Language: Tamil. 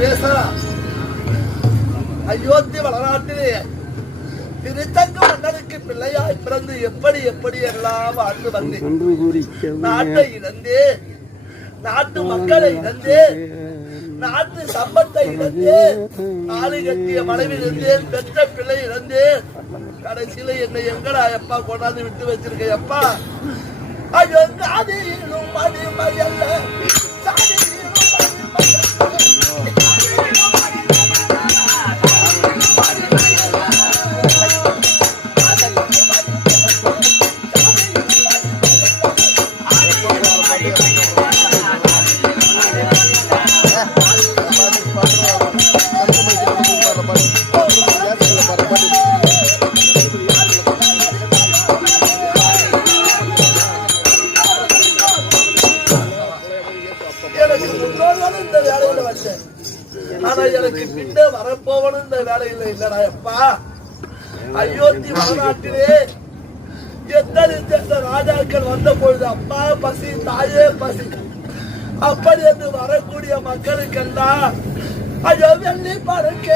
பேசலாம். அயோத்தி வளநாட்டிலே திருத்தங்க மன்னனுக்கு பிள்ளையாய் பிறந்து எப்படி எப்படி எல்லாம் வாழ்ந்து வந்தேன். நாட்டை இழந்தே, நாட்டு மக்களை இழந்தே, நாட்டு சம்பத்தை இழந்தே, ஆளு கட்டிய மனைவி இழந்தேன், பெற்ற பிள்ளை இழந்தேன். கடைசியில என்னை எங்கடா எப்பா கொண்டாந்து விட்டு வச்சிருக்க எப்பா? ஐயோ காதிலும் மணிமயல்ல, காதிலும் எனக்கு பின்ன வரப்போவனும் இந்த வேலையில் இல்லடா எப்பா. அயோத்தி வளநாட்டிலே எத்தனை ராஜாக்கள் வந்த பொழுது அப்பா பசி, தாயே பசி, அப்படி என்று வரக்கூடிய மக்களுக்கெல்லாம் ஐயோ வெள்ளி பறக்க